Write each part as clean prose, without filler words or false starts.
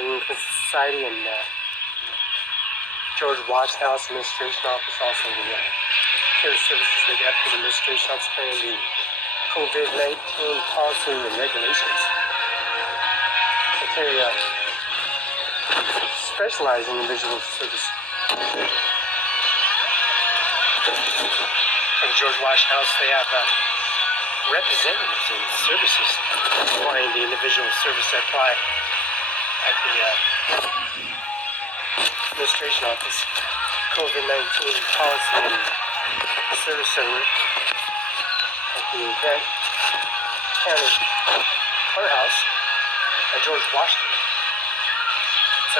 Singh Society and George Washington's Administration Office, also the care services they got for the Administration Office carrying the COVID-19 policy and regulations. They carry specialized individual service. From George Washington House, they have representatives and services supplying the individual service that apply at the Administration Office, COVID-19 policy and service center at the Grant County Courthouse at George Washington. It's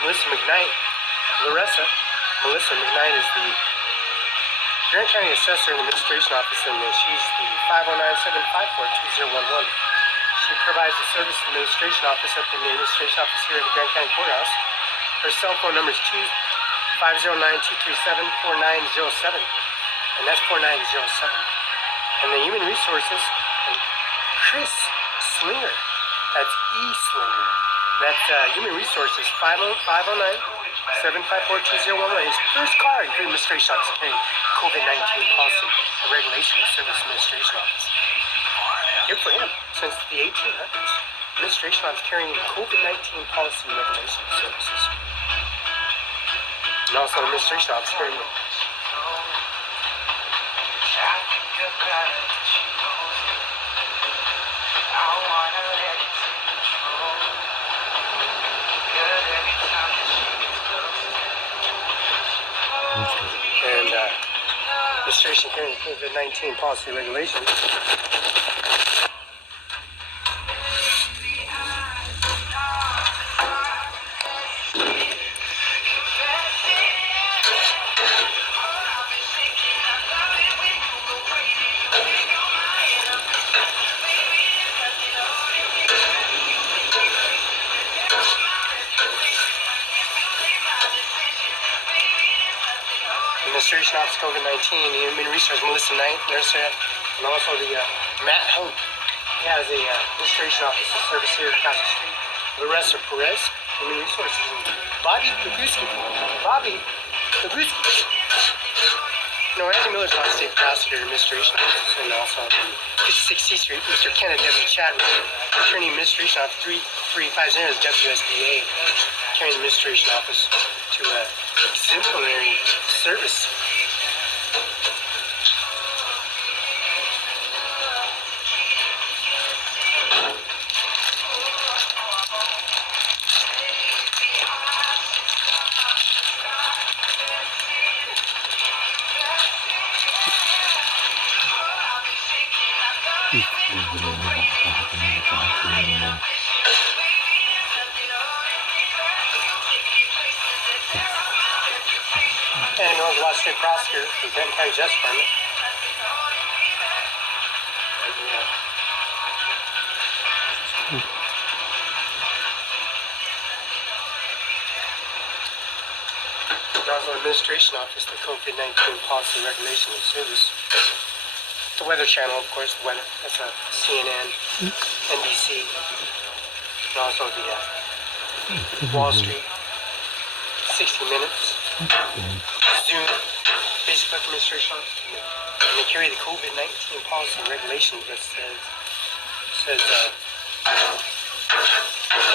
Melissa McKnight is the Grant County Assessor in the Administration Office, and she's the 509-754-2011. She provides the service administration office at the administration office here at the Grant County Courthouse. Her cell phone number is 509-237-4907, and that's 4907. And the human resources, Chris Slinger, that's E. Slinger. That's human resources, 509-754-2011. His first card for the administration office carrying COVID-19 policy and regulation and service administration office. Good for him. Since the 1800s, administration office carrying COVID-19 policy and regulation and services. And also the administration office carrying and administration carrying COVID-19 policy regulations. Administration Office COVID-19, Human Resource Melissa Knight, nurse at, and also the Matt Hope. He has a administration office service here across the street. Larissa Perez, Human Resources, and Bobby Paguski. No, Andy Miller's not state prosecutor, administration office, and also on 56th Street, Mr. Kenneth W. Chadwick, attorney administration office 3350 is WSBA, carrying the administration office to exemplary service. And North West State Prosecutor for Benton County Justice Department. And also Administration Office, the COVID-19 Policy Regulation and Service. The Weather Channel, of course, the weather. That's a CNN, NBC, and also the Wall Street, 60 Minutes, Zoom, Facebook Administration, and they carry the COVID-19 policy and regulations that says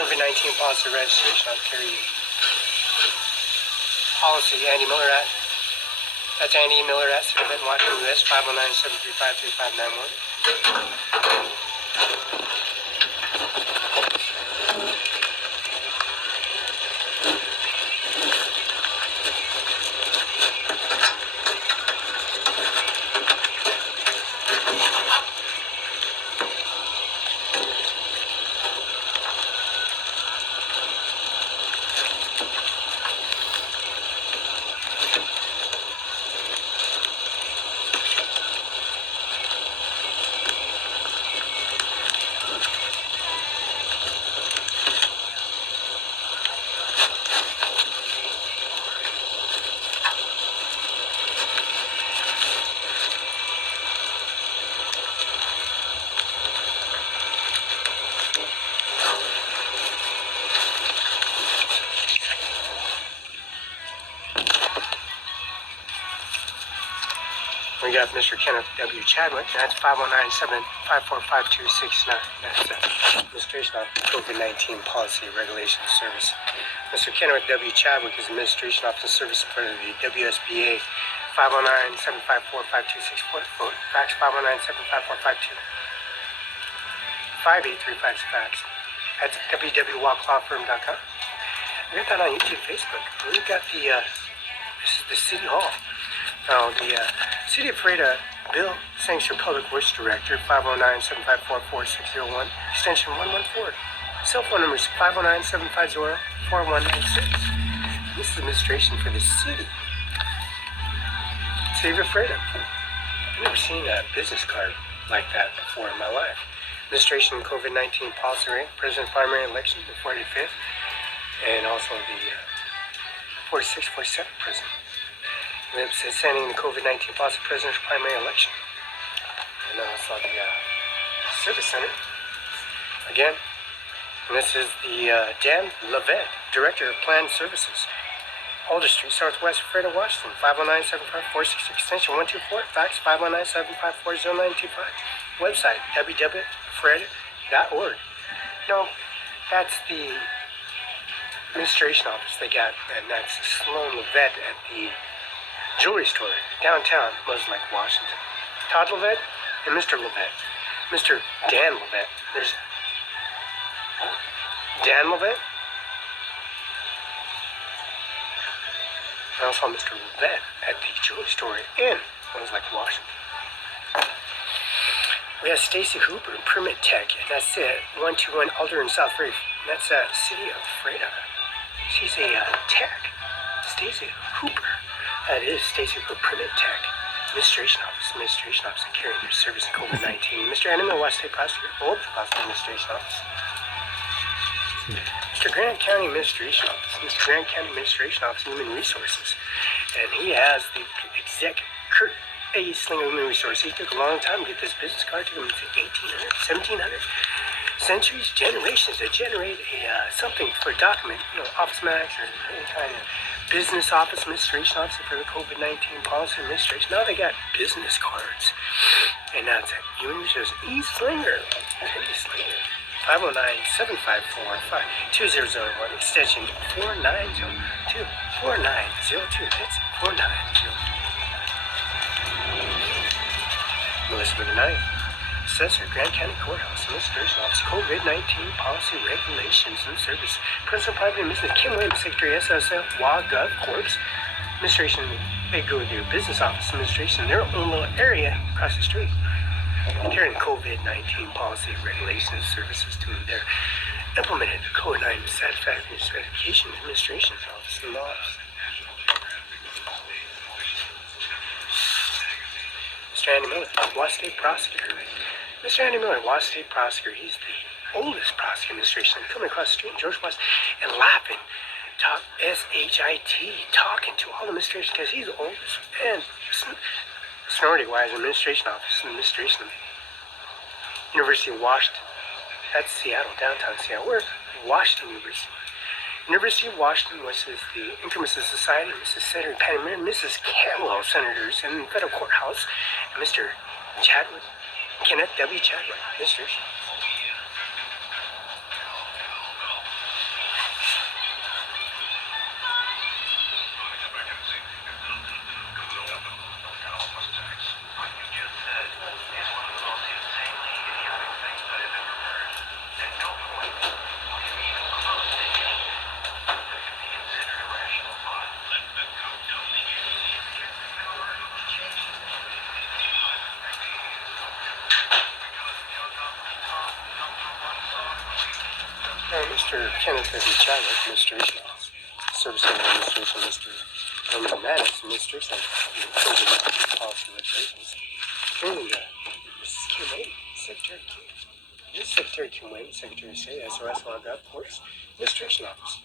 COVID-19 policy registration. I'll carry policy. Andy Miller at. That's Andy Miller at City Benton, Washington, US, 509-735-3591. have Mr. Kenneth W. Chadwick. That's 519-754-5269. That's the Administration on COVID-19 Policy Regulation Service. Mr. Kenneth W. Chadwick is Administration Officer Service for the WSBA. 509-754-5264. Fax 509-754-5258. Fax. That's www.walklawfirm.com. We got that on YouTube, Facebook. We got the this is the City Hall. Now the City of Freda Bill Sanctuary Public Works Director 509-754-4601 extension 114. Cell phone number is 509-750-4196. This is administration for the city. City of Freda. I've never seen a business card like that before in my life. Administration COVID-19 policy rate, President's primary election, the 45th, and also the 46th, 47th president. Sending the COVID-19 policy president's primary election. And also the service center. Again, and this is the Dan Levette, Director of Planned Services. Alder Street, Southwest, Freda, Washington, 509-754-46 extension 124, fax 509-754-0925. Website, www.freda.org. No, that's the administration office they got, and that's Sloan Levette at the jewelry store downtown, Muslim Lake, Washington. Todd Levette and Mr. Levette. Mr. Dan Levette. There's Dan Levette. And also Mr. Levette at the jewelry store in Muslim Lake, Washington. We have Stacy Hooper, Permit Tech, and that's it. 121 Alder in South Reef. That's City of Freda. She's a tech. Stacy Hooper. That is Stacy Hooper, Permit Tech. Administration Office carrying your service in COVID-19. Mr. Animal, Washington State Prosecutor, Old Administration Office. Mr. Grant County Administration Office. Mr. Grant County Administration Office, Human Resources. And he has the exec, Kurt A. Slinger, Human Resources. He took a long time to get this business card. It took him to 1800, 1700. Centuries, generations to generate something for a document, Office Max or any kind of business office, administration officer for the COVID-19 policy administration. Now they got business cards. And now it's Human Resources. E. Slinger. 509-754-2001, extension 4902. 4902. That's 490. Melissa McKnight. Assessor, Grand County Courthouse, Administration Office, COVID-19 Policy Regulations and Service. President Private Mrs. Kim Williams, Secretary, SSL, WA.gov, Corps. Administration, they go to their business office administration in their own little area across the street. Carrying COVID-19 Policy Regulations and Services to their implemented the COVID-19 Satisfaction Certification Administration Office and Laws. Mr. Andy Miller, Washington State Prosecutor. Mr. Andy Miller, Washington State Prosecutor, he's the oldest prosecutor administration coming across the street in George Washington and laughing, S-H-I-T, talking to all the administration because he's the oldest and seniority-wise administration office administration. University of Washington, that's Seattle, downtown Seattle. We're Washington University. University of Washington, which is the Incomist Society, Mrs. Senator Patty Marin, Mrs. Cantwell, Senators in the Federal Courthouse, and Mr. Chadwick, Kenneth W. Chadwick, Administration. Mr. Kenneth W. Chadwick, Administration Office. Service Center Administration, Mr. Norman Maddox, Administration of Policy Regulations. And Mrs. Kim Wayne, Secretary Kim. This is Secretary Kim Wayne, Secretary of State, SOS Log-Up, Ports, Administration Office.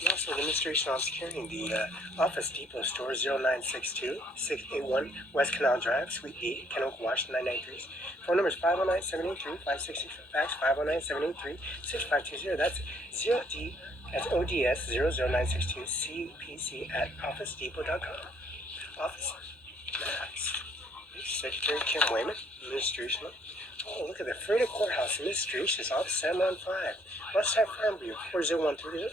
And also the Administration Office carrying the Office Depot Store 0962-681 West Canal Drive, Suite B, Kenoka, Washington 993. Phone number is 509-783-560. Fax 509-783-6520. That's ODS 00962 CPC at OfficeDepot.com. Office Max. Secretary Kim Wayman, Administration. Oh, look at the Freda Courthouse Administration's Office, CIMARON 5. Must-have Farm Bureau, 4013. Of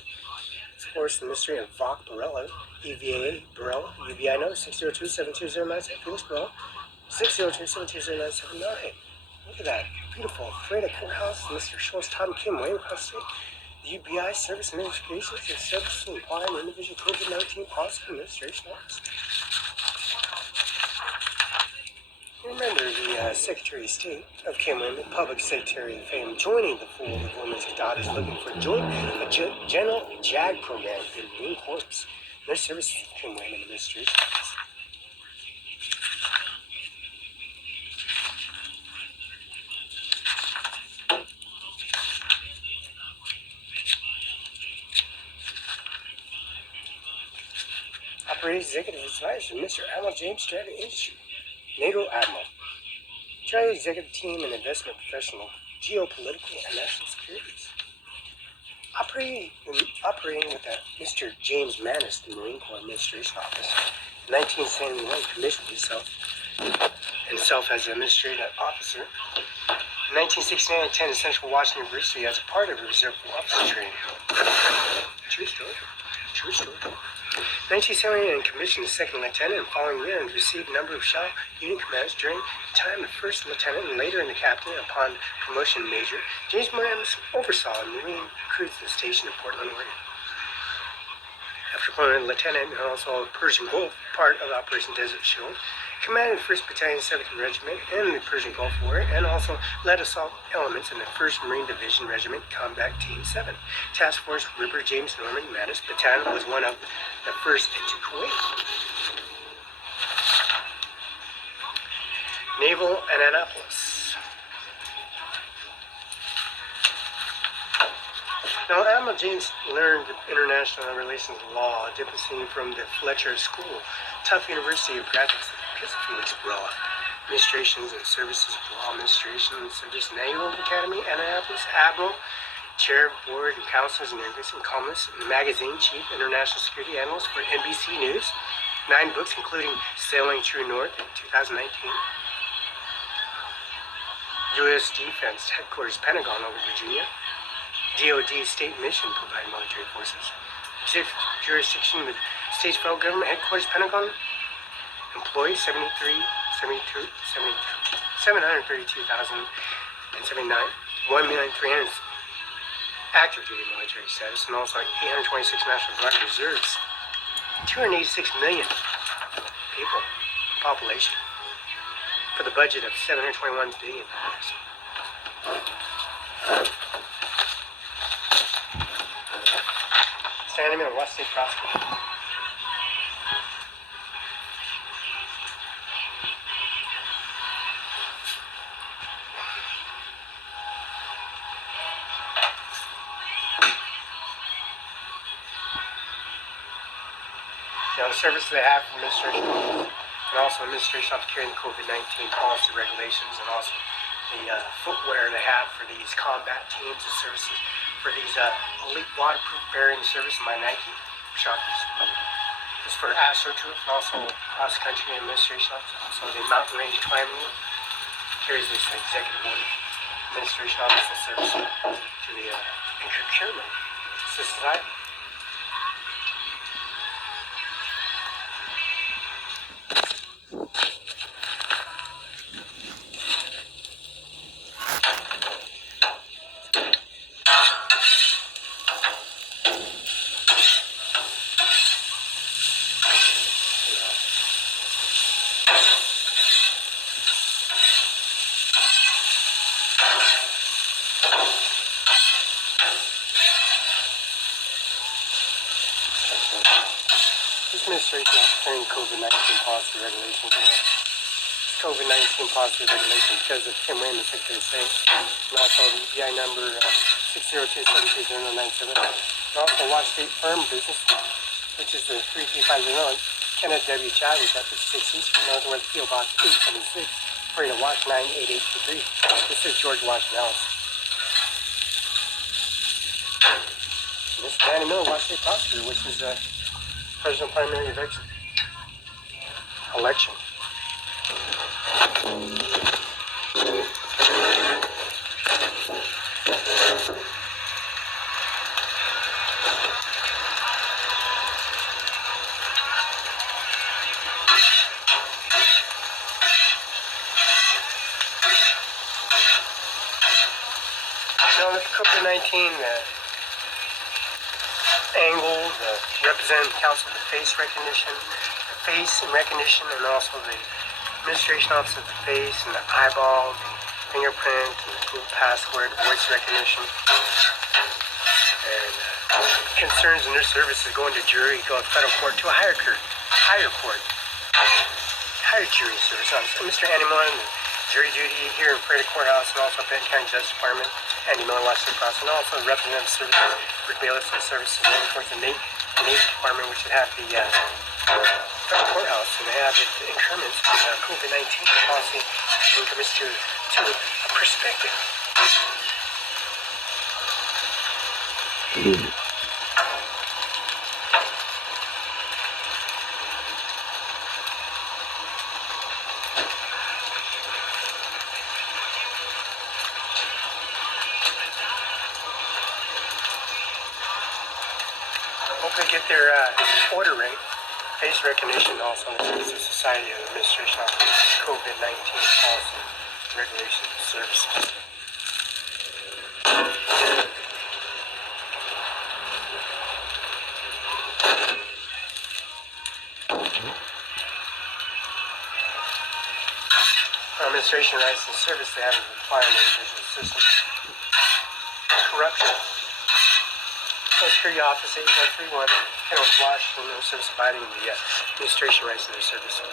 course, the Mystery of Vok Barela, EVA Barela, UBI number 602-72097, Felix Barela, 602-72097. Look at that. Beautiful Freda Courthouse, Mr. Schultz, Tom Kim Wayman across the street. The UBI Service Administrations and Services Inquiring Individual COVID-19 Policy Administration Office. Remember the Secretary of State of Kim Wayman, Public Secretary of Fame, joining the fold of women's daughters looking for a general JAG program in the Marine Corps. Their services of Kim Wayman Administration Office. Operating Executive Advisor, Mr. Admiral James Stratton Industry, NATO Admiral, Charlie Executive Team and Investment Professional, Geopolitical and National Securities. Operating with Mr. James Mannis, the Marine Corps Administration Office, in 1971 commissioned himself as an administrative officer. In 1969, attended Central Washington University as a part of the Reserve Officer training. True story. 1979, commissioned as second lieutenant, and following year and received a number of shell unit commands during the time of first lieutenant and later in the captain. Upon promotion to major, James Moranis oversaw a Marine cruising station in Portland, Oregon. After promoting lieutenant and also Persian Gulf, part of Operation Desert Shield, commanded 1st Battalion, 7th Regiment in the Persian Gulf War, and also led assault elements in the 1st Marine Division Regiment Combat Team 7. Task Force Ripper James Norman Mattis Battalion was one of the first into Kuwait. Naval and Annapolis. Now, Admiral James learned international relations law, diplomacy from the Fletcher School, Tufts University of Graduate Studies. Felix Barela, Administrations and Services of Law Administration and Service Naval Academy, Annapolis, Admiral, Chair of Board and Counselors and columnist, and magazine chief international security analyst for NBC News. 9 books, including Sailing True North in 2019. U.S. Defense Headquarters, Pentagon over Virginia. DoD State Mission provide military forces. Jurisdiction with States Federal Government Headquarters, Pentagon. Employees 732,079, 1,300,000 active duty military status, and also 826 National Guard reserves. 286 million people population for the budget of $721 billion. Standing in a West State prosecutor. The services they have from administration and also administration of carrying the COVID-19 policy regulations, and also the footwear they have for these combat teams and services for these elite waterproof bearing service by Nike shoppers. This is for AstroTurf and also cross-country administration. Also the mountain range climbing carries this executive order administration office and service to the procurement society. This administration is carrying COVID-19 policy regulations. COVID-19 policy regulations because of Kim Wayman, Secretary of State, and also the EBI number 602-72097, and also Watch State Firm Business, which is the 3350, Kenneth W. Chadwick at 56 East Street, Northwest PO Box 876, Freda Watch 98823. This is George Washington House. And this is Danny Miller, Watch State Prosecutor, which is President Primary Election. Now the COVID-19 angle, the Representative Council of the face recognition, and also the Administration Office of the face and the eyeball, the fingerprint, and the Google password, voice recognition, and concerns in their services going to jury, go to federal court, to a higher jury service. Mr. Andy Miller, jury duty here in Prairie Courthouse, and also Benton County Justice Department, Andy Miller, Washington Cross, and also Representative Services for bailiffs and services, and of course the Navy Department, which would have the federal courthouse, and they have the increments with COVID-19 policy, increments to a perspective. Hopefully get their order right. Face recognition also in the Society of Administration of COVID-19 policy, regulations, and services. Administration rights and service they have a requirement in the individual system. Corruption. Social Security Office 8131, Washington, no service abiding the administration rights of their service.